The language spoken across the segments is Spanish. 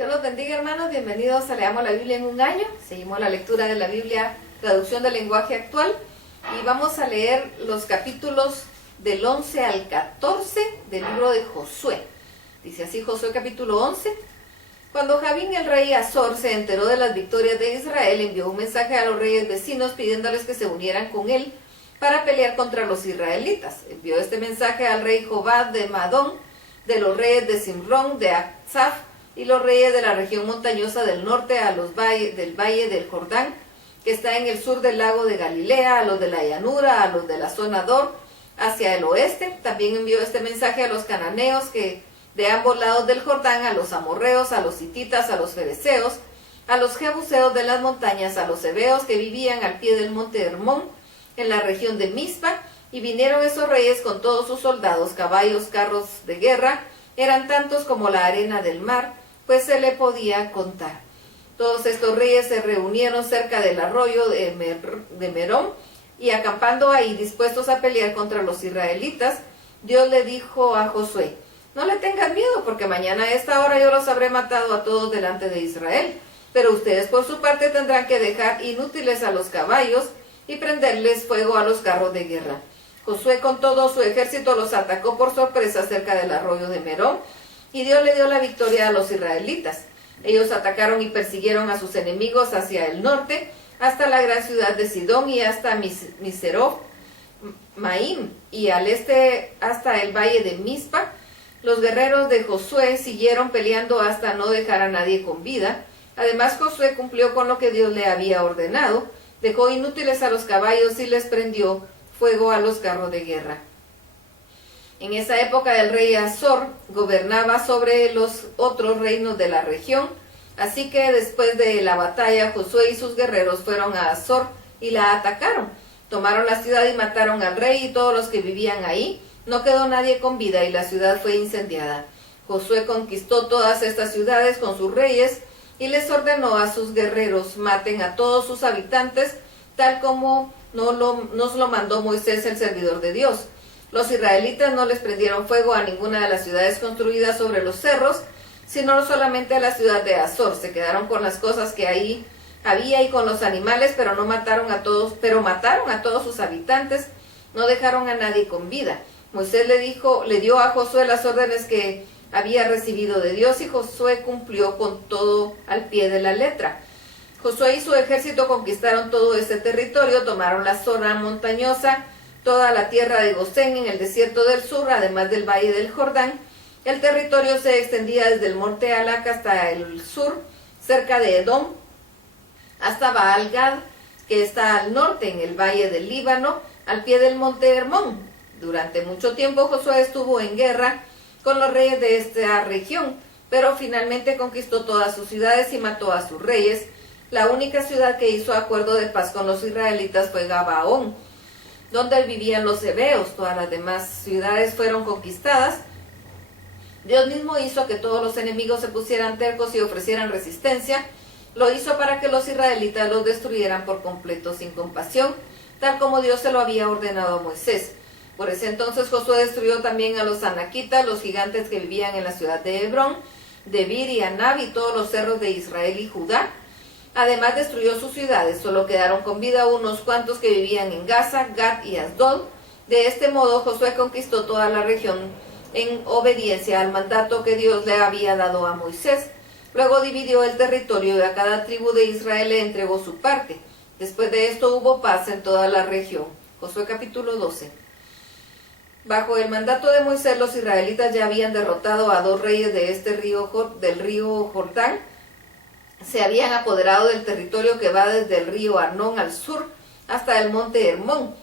Dios los bendiga, hermanos. Bienvenidos a Leamos la Biblia en un año. Seguimos la lectura de la Biblia, traducción del lenguaje actual. Y vamos a leer los capítulos del 11 al 14 del libro de Josué. Dice así Josué capítulo 11. Cuando Javín el rey Azor se enteró de las victorias de Israel, envió un mensaje a los reyes vecinos pidiéndoles que se unieran con él para pelear contra los israelitas. Envió este mensaje al rey Jobad de Madón, de los reyes de Simrón, de Aksaf, y los reyes de la región montañosa del norte, a los del valle del Jordán, que está en el sur del lago de Galilea, a los de la llanura, a los de la zona Dor, hacia el oeste. También envió este mensaje a los cananeos que de ambos lados del Jordán, a los amorreos, a los hititas, a los fereceos, a los jebuseos de las montañas, a los heveos que vivían al pie del monte Hermón, en la región de Mizpa, y vinieron esos reyes con todos sus soldados, caballos, carros de guerra, eran tantos como la arena del mar, pues se le podía contar. Todos estos reyes se reunieron cerca del arroyo de Merón, y acampando ahí dispuestos a pelear contra los israelitas, Dios le dijo a Josué: no le tengan miedo, porque mañana a esta hora yo los habré matado a todos delante de Israel, pero ustedes por su parte tendrán que dejar inútiles a los caballos y prenderles fuego a los carros de guerra. Josué con todo su ejército los atacó por sorpresa cerca del arroyo de Merón, y Dios le dio la victoria a los israelitas. Ellos atacaron y persiguieron a sus enemigos hacia el norte, hasta la gran ciudad de Sidón y hasta Miserov Maim, y al este hasta el valle de Mizpa. Los guerreros de Josué siguieron peleando hasta no dejar a nadie con vida. Además, Josué cumplió con lo que Dios le había ordenado, dejó inútiles a los caballos y les prendió fuego a los carros de guerra. En esa época el rey Azor gobernaba sobre los otros reinos de la región, así que después de la batalla Josué y sus guerreros fueron a Azor y la atacaron. Tomaron la ciudad y mataron al rey y todos los que vivían ahí. No quedó nadie con vida y la ciudad fue incendiada. Josué conquistó todas estas ciudades con sus reyes y les ordenó a sus guerreros: maten a todos sus habitantes, tal como nos lo mandó Moisés, el servidor de Dios. Los israelitas no les prendieron fuego a ninguna de las ciudades construidas sobre los cerros, sino solamente a la ciudad de Azor. Se quedaron con las cosas que ahí había y con los animales, pero mataron a todos sus habitantes, no dejaron a nadie con vida. Moisés le dio a Josué las órdenes que había recibido de Dios, y Josué cumplió con todo al pie de la letra. Josué y su ejército conquistaron todo ese territorio, tomaron la zona montañosa, toda la tierra de Gosén en el desierto del sur, además del valle del Jordán. El territorio se extendía desde el monte Alac hasta el sur, cerca de Edom, hasta Baal-Gad, que está al norte en el valle del Líbano, al pie del monte Hermón. Durante mucho tiempo Josué estuvo en guerra con los reyes de esta región, pero finalmente conquistó todas sus ciudades y mató a sus reyes. La única ciudad que hizo acuerdo de paz con los israelitas fue Gabaón, donde vivían los heveos. Todas las demás ciudades fueron conquistadas. Dios mismo hizo que todos los enemigos se pusieran tercos y ofrecieran resistencia. Lo hizo para que los israelitas los destruyeran por completo, sin compasión, tal como Dios se lo había ordenado a Moisés. Por ese entonces Josué destruyó también a los anaquitas, los gigantes que vivían en la ciudad de Hebrón, Debir y Anab, y todos los cerros de Israel y Judá. Además destruyó sus ciudades. Solo quedaron con vida unos cuantos que vivían en Gaza, Gat y Asdod. De este modo Josué conquistó toda la región en obediencia al mandato que Dios le había dado a Moisés. Luego dividió el territorio y a cada tribu de Israel le entregó su parte. Después de esto hubo paz en toda la región. Josué capítulo 12. Bajo el mandato de Moisés, los israelitas ya habían derrotado a dos reyes de del río Jordán. Se habían apoderado del territorio que va desde el río Arnón al sur hasta el monte Hermón,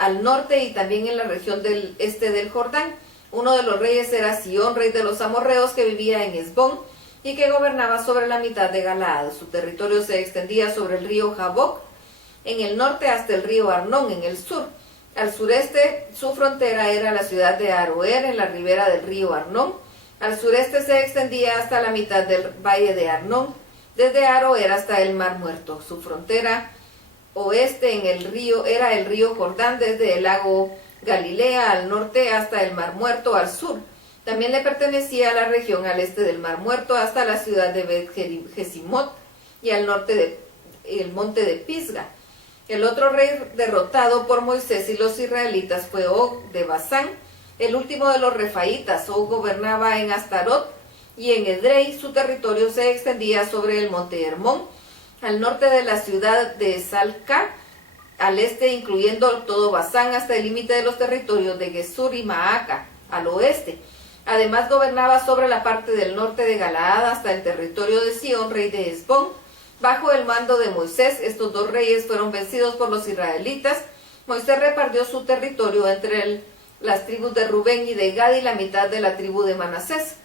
al norte, y también en la región del este del Jordán. Uno de los reyes era Sión, rey de los amorreos, que vivía en Hesbón y que gobernaba sobre la mitad de Galaad. Su territorio se extendía sobre el río Jaboc en el norte hasta el río Arnón en el sur. Al sureste su frontera era la ciudad de Aroer en la ribera del río Arnón. Al sureste se extendía hasta la mitad del valle de Arnón, desde Aroer hasta el Mar Muerto. Su frontera oeste en el río era el río Jordán, desde el lago Galilea al norte hasta el Mar Muerto al sur. También le pertenecía a la región al este del Mar Muerto hasta la ciudad de Bet-Jesimot y al norte del monte de Pisga. El otro rey derrotado por Moisés y los israelitas fue Og de Basán, el último de los refaitas. Og gobernaba en Astarot y en Edrei. Su territorio se extendía sobre el monte Hermón, al norte de la ciudad de Salca, al este incluyendo todo Basán hasta el límite de los territorios de Gesur y Maaca, al oeste. Además gobernaba sobre la parte del norte de Galaad hasta el territorio de Sión, rey de Hesbón. Bajo el mando de Moisés, estos dos reyes fueron vencidos por los israelitas. Moisés repartió su territorio entre las tribus de Rubén y de Gad y la mitad de la tribu de Manasés.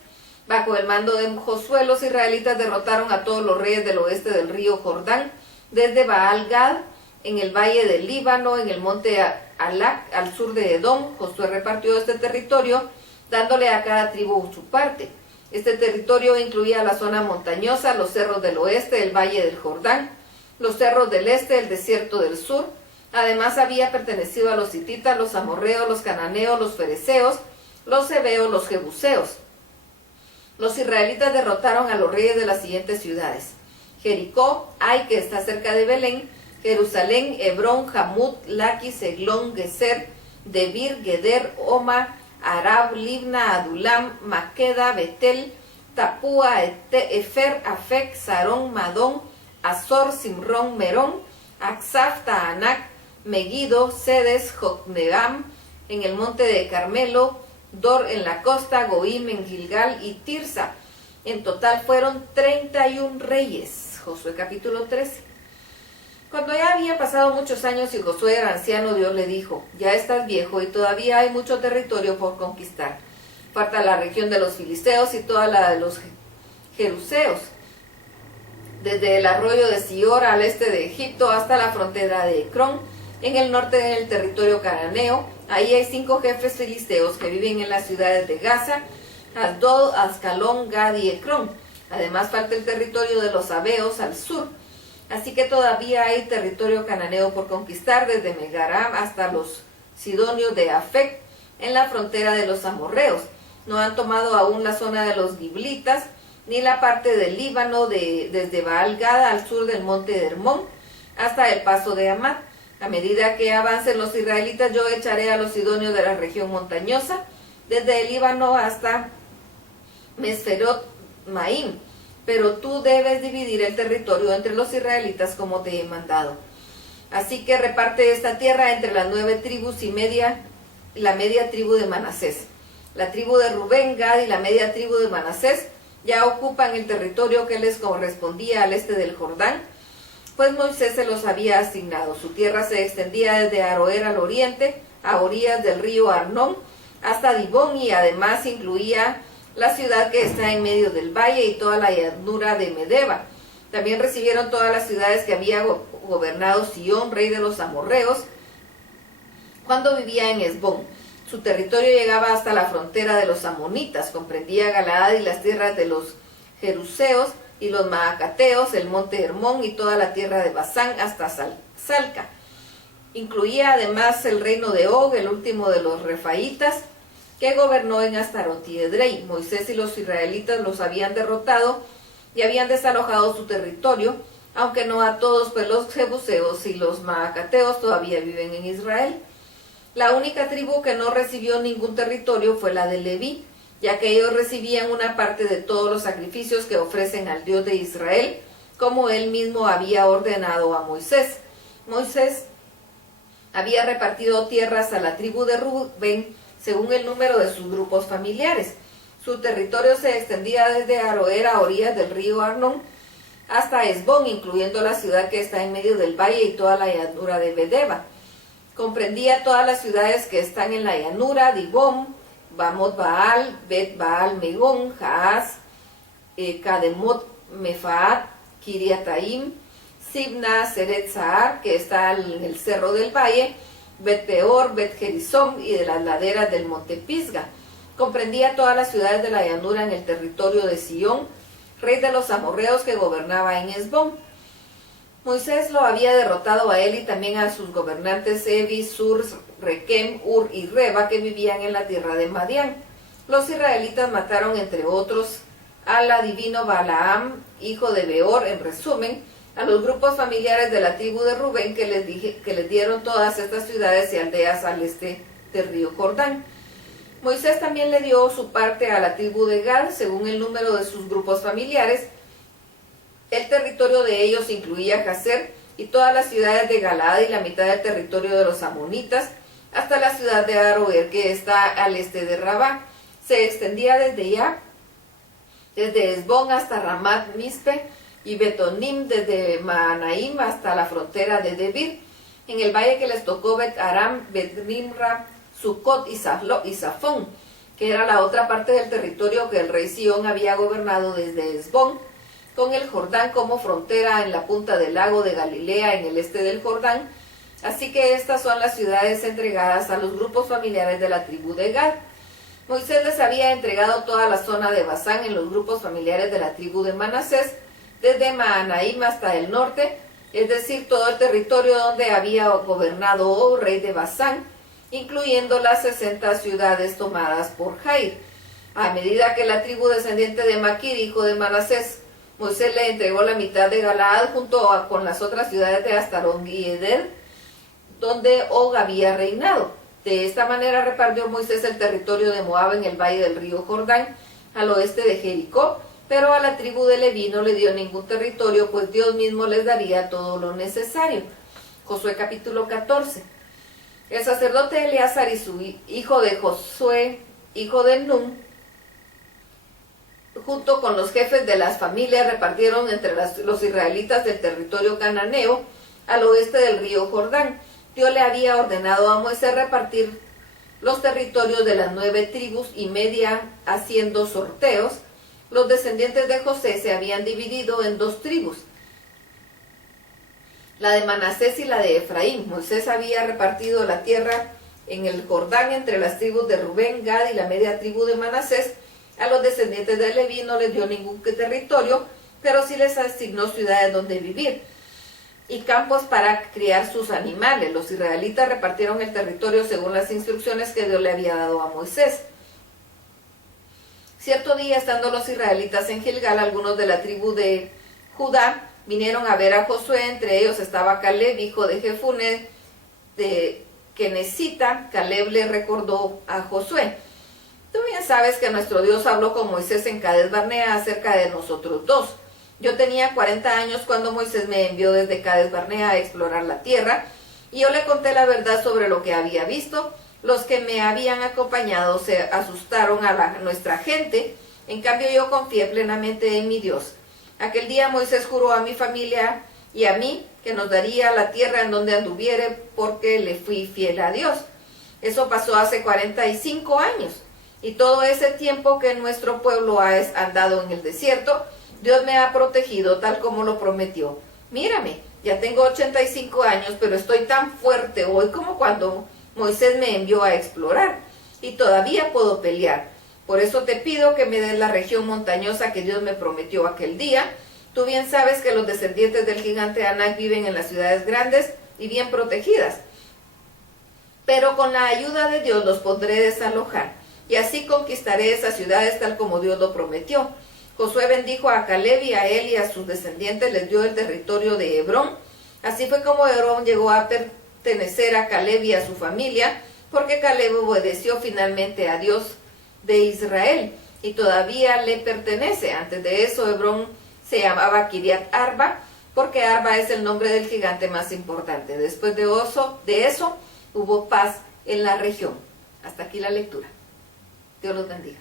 Bajo el mando de Josué, los israelitas derrotaron a todos los reyes del oeste del río Jordán, desde Baal-Gad, en el valle del Líbano, en el monte Alac, al sur de Edom. Josué repartió este territorio, dándole a cada tribu su parte. Este territorio incluía la zona montañosa, los cerros del oeste, el valle del Jordán, los cerros del este, el desierto del sur. Además había pertenecido a los hititas, los amorreos, los cananeos, los fereceos, los heveos, los jebuseos. Los israelitas derrotaron a los reyes de las siguientes ciudades: Jericó, Ai, que está cerca de Belén, Jerusalén, Hebrón, Jamut, Laquis, Eglón, Geser, Debir, Geder, Oma, Arab, Libna, Adulam, Maqueda, Betel, Tapúa, Efer, Afec, Sarón, Madón, Azor, Simrón, Merón, Aksaf, Taanac, Megido, Sedes, Jocmeam, en el monte de Carmelo, Dor en la costa, Goim en Gilgal y Tirsa. En total fueron 31 reyes. Josué capítulo 13. Cuando ya habían pasado muchos años y Josué era anciano, Dios le dijo: ya estás viejo y todavía hay mucho territorio por conquistar. Falta la región de los filisteos y toda la de los jeruseos, desde el arroyo de Sior al este de Egipto hasta la frontera de Ecrón, en el norte del territorio cananeo. Ahí hay 5 jefes filisteos que viven en las ciudades de Gaza, Asdod, Ascalón, Gad y Ecrón. Además falta el territorio de los sabeos al sur. Así que todavía hay territorio cananeo por conquistar, desde Megaram hasta los sidonios de Afec, en la frontera de los amorreos. No han tomado aún la zona de los giblitas, ni la parte del Líbano desde Baal-Gad al sur del monte de Hermón, hasta el paso de Amat. A medida que avancen los israelitas, yo echaré a los sidonios de la región montañosa, desde el Líbano hasta Mesferot Maim. Pero tú debes dividir el territorio entre los israelitas como te he mandado. Así que reparte esta tierra entre las 9 tribus y la media tribu de Manasés. La tribu de Rubén, Gad y la media tribu de Manasés ya ocupan el territorio que les correspondía al este del Jordán, pues Moisés se los había asignado. Su tierra se extendía desde Aroer al oriente, a orillas del río Arnón, hasta Dibón, y además incluía la ciudad que está en medio del valle y toda la llanura de Medeba. También recibieron todas las ciudades que había gobernado Sión, rey de los amorreos, cuando vivía en Hesbón. Su territorio llegaba hasta la frontera de los amonitas, comprendía Galaad y las tierras de los jeruseos y los maacateos, el monte Hermón y toda la tierra de Basán hasta Salca. Incluía además el reino de Og, el último de los refaitas, que gobernó en Astarot y Edrei. Moisés y los israelitas los habían derrotado y habían desalojado su territorio, aunque no a todos, pues los jebuseos y los maacateos todavía viven en Israel. La única tribu que no recibió ningún territorio fue la de Leví, ya que ellos recibían una parte de todos los sacrificios que ofrecen al Dios de Israel, como él mismo había ordenado a Moisés. Moisés había repartido tierras a la tribu de Rubén según el número de sus grupos familiares. Su territorio se extendía desde Aroer a orillas del río Arnón hasta Hesbón, incluyendo la ciudad que está en medio del valle y toda la llanura de Medeba. Comprendía todas las ciudades que están en la llanura: Dibón, Bamot Baal, Bet Baal Megón, Jaaz, Kademot Mefaat, Kiriataim, Sibna, Seret Zahar, que está en el cerro del valle, Bet Peor, Bet Gerizón y de las laderas del monte Pisga. Comprendía todas las ciudades de la llanura en el territorio de Sión, rey de los amorreos que gobernaba en Hesbón. Moisés lo había derrotado a él y también a sus gobernantes Evi, Sur, Requem, Ur y Reba, que vivían en la tierra de Madián. los israelitas mataron entre otros al adivino Balaam, hijo de Beor, en resumen, a los grupos familiares de la tribu de Rubén que les dieron todas estas ciudades y aldeas al este del río Jordán. Moisés también le dio su parte a la tribu de Gad, según el número de sus grupos familiares. El territorio de ellos incluía Jazer y todas las ciudades de Galaad y la mitad del territorio de los amonitas, hasta la ciudad de Aroer, que está al este de Rabá. Se extendía desde Esbón hasta Ramat Mispe, y Betonim desde Maanaim hasta la frontera de Debir. En el valle que les tocó Bet Aram, Bet Nimra, Sucot y Safón, que era la otra parte del territorio que el rey Sión había gobernado desde Esbón, con el Jordán como frontera en la punta del lago de Galilea en el este del Jordán. Así que estas son las ciudades entregadas a los grupos familiares de la tribu de Gad. Moisés les había entregado toda la zona de Basán en los grupos familiares de la tribu de Manasés, desde Maanaim hasta el norte, es decir, todo el territorio donde había gobernado Og, rey de Basán, incluyendo las 60 ciudades tomadas por Jair. A medida que la tribu descendiente de Maquir, hijo de Manasés, Moisés le entregó la mitad de Galaad con las otras ciudades de Astarón y Eder, donde Og había reinado. De esta manera repartió Moisés el territorio de Moab en el valle del río Jordán, al oeste de Jericó, pero a la tribu de Leví no le dio ningún territorio, pues Dios mismo les daría todo lo necesario. Josué capítulo 14. El sacerdote Eleazar y su hijo de Josué, hijo de Nun, junto con los jefes de las familias, repartieron entre los israelitas del territorio cananeo al oeste del río Jordán. Dios le había ordenado a Moisés repartir los territorios de las 9 tribus y media haciendo sorteos. Los descendientes de José se habían dividido en 2 tribus, la de Manasés y la de Efraín. Moisés había repartido la tierra en el Jordán entre las tribus de Rubén, Gad y la media tribu de Manasés. A los descendientes de Leví no les dio ningún territorio, pero sí les asignó ciudades donde vivir y campos para criar sus animales. Los israelitas repartieron el territorio según las instrucciones que Dios le había dado a Moisés. Cierto día, estando los israelitas en Gilgal, algunos de la tribu de Judá vinieron a ver a Josué. Entre ellos estaba Caleb, hijo de Jefune de Kenesita. Caleb le recordó a Josué: tú bien sabes que nuestro Dios habló con Moisés en Cades Barnea acerca de nosotros dos. Yo tenía 40 años cuando Moisés me envió desde Cades Barnea a explorar la tierra, y yo le conté la verdad sobre lo que había visto. Los que me habían acompañado se asustaron a nuestra gente, en cambio yo confié plenamente en mi Dios. Aquel día Moisés juró a mi familia y a mí que nos daría la tierra en donde anduviere, porque le fui fiel a Dios. Eso pasó hace 45 años, y todo ese tiempo que nuestro pueblo ha andado en el desierto, Dios me ha protegido tal como lo prometió. Mírame, ya tengo 85 años, pero estoy tan fuerte hoy como cuando Moisés me envió a explorar, y todavía puedo pelear. Por eso te pido que me des la región montañosa que Dios me prometió aquel día. Tú bien sabes que los descendientes del gigante Anac viven en las ciudades grandes y bien protegidas, pero con la ayuda de Dios los podré desalojar, y así conquistaré esas ciudades tal como Dios lo prometió. Josué bendijo a Caleb, y a él y a sus descendientes les dio el territorio de Hebrón. Así fue como Hebrón llegó a pertenecer a Caleb y a su familia, porque Caleb obedeció finalmente a Dios de Israel, y todavía le pertenece. Antes de eso, Hebrón se llamaba Kiriat Arba, porque Arba es el nombre del gigante más importante. Después de eso, hubo paz en la región. Hasta aquí la lectura. Dios los bendiga.